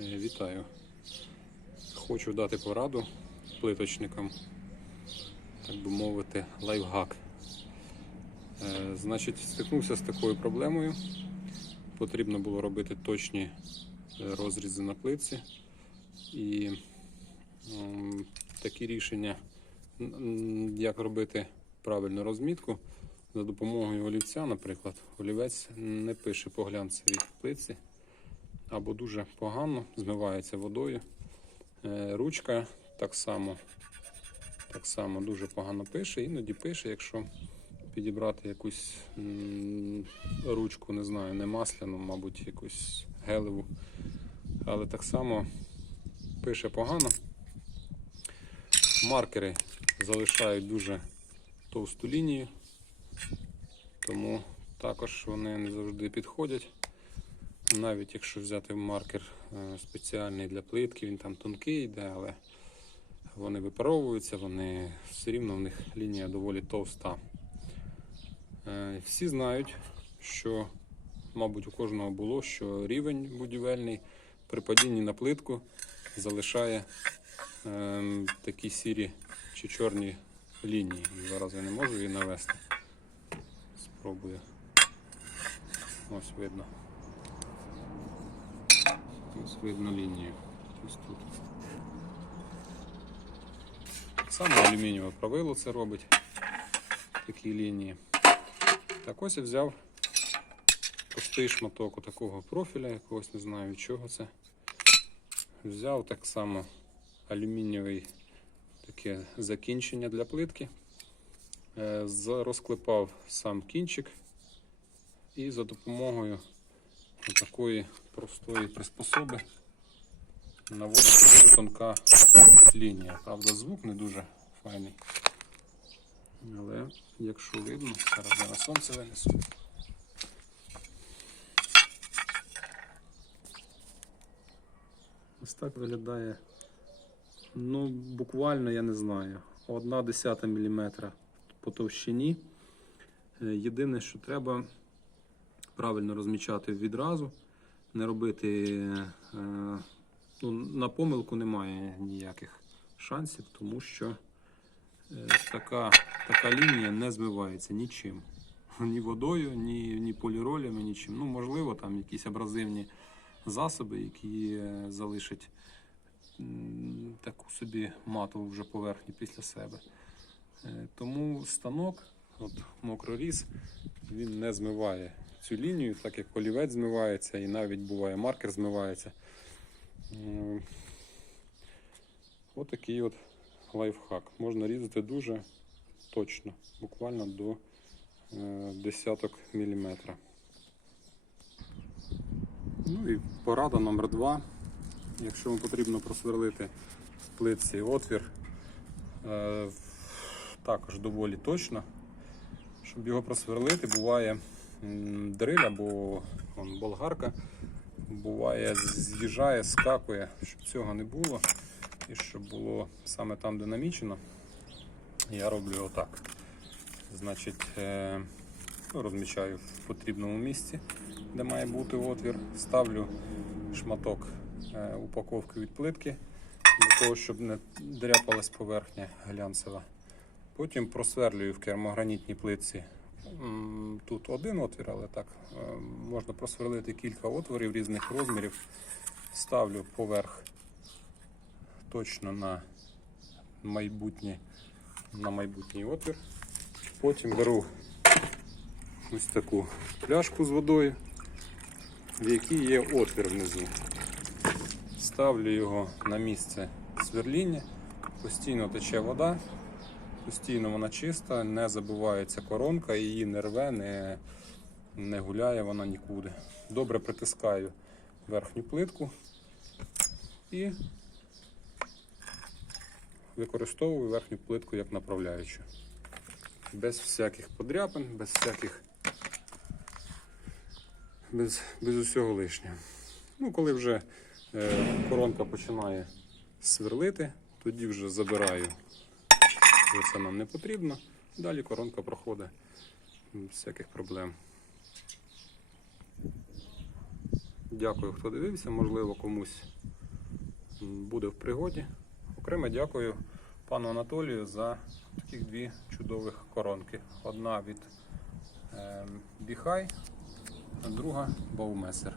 Е, Вітаю. Хочу дати пораду плиточникам, так би мовити, лайфхак. Е, Значить, стикнувся з такою проблемою. Потрібно було робити точні е, розрізи на плитці. І такі рішення, як робити правильну розмітку, за допомогою олівця, наприклад, олівець не пише по глянцевій плитці або дуже погано змивається водою. Е, Ручка так само, так само дуже погано пише, іноді пише, якщо підібрати якусь ручку, не знаю, не масляну, мабуть, якусь гелеву. Але так само пише погано. Маркери залишають дуже товсту лінію, тому також вони не завжди підходять. Навіть якщо взяти маркер е, спеціальний для плитки, він там тонкий йде, але вони випаровуються, вони все рівно в них лінія доволі товста. Е, Всі знають, що, мабуть, у кожного було, що рівень будівельний при падінні на плитку залишає е, такі сірі чи чорні лінії. Зараз я не можу її навести. Спробую. Ось видно. Ось видно лінію. Ось тут. Саме алюмінієве правило це робить такі лінії. Так ось я взяв простий шматок такого профіля, якогось не знаю від чого це. Взяв так само алюмінієвий таке закінчення для плитки. Е, Розклепав сам кінчик і за допомогою такої простої приспособи наводиться дуже тонка лінія. Правда, звук не дуже файний. Але якщо видно, зараз я на сонце винесу. Ось так виглядає. Ну, буквально я не знаю. Одна десята міліметра по товщині. Е, Єдине, що треба правильно розмічати відразу, не робити е, ну, на помилку немає ніяких шансів, тому що е, така, така лінія не змивається нічим. Ні водою, ні, ні поліролями, нічим. Ну, можливо, там якісь абразивні засоби, які е, залишать таку собі матову вже поверхню після себе. Тому станок, от мокроріз, він не змиває цю лінію, так як олівець змивається і навіть буває маркер змивається. Отакий от лайфхак. Можна різати дуже точно, буквально до е, десяток міліметра. Ну і порада номер два. Якщо вам потрібно просверлити в плитці отвір, е, також доволі точно. Щоб його просверлити, буває дриль або вон, болгарка, буває з'їжджає, скакує, щоб цього не було. І щоб було саме там, де намічено, я роблю отак. Значить, е, ну, розмічаю в потрібному місці, де має бути отвір. Ставлю шматок е, упаковки від плитки для того, щоб не дряпалась поверхня глянцева. Потім просверлюю в кермогранітній плитці. Тут один отвір, але так е, можна просверлити кілька отворів різних розмірів. Ставлю поверх точно на майбутнє, на майбутній отвір. Потім беру ось таку пляшку з водою, в якій є отвір внизу. Ставлю його на місце сверління, постійно тече вода, постійно вона чиста, не забивається коронка, її не рве, не, не гуляє вона нікуди. Добре притискаю верхню плитку і використовую верхню плитку як направляючу. Без всяких подряпин, без всяких. Без, без усього лишнього. Ну, коли вже е, коронка починає сверлити, тоді вже забираю. Бо це нам не потрібно. Далі коронка проходить без всяких проблем. Дякую, хто дивився. Можливо, комусь буде в пригоді. Окремо дякую пану Анатолію за таких дві чудових коронки. Одна від ем, Біхай, а друга Баумесер.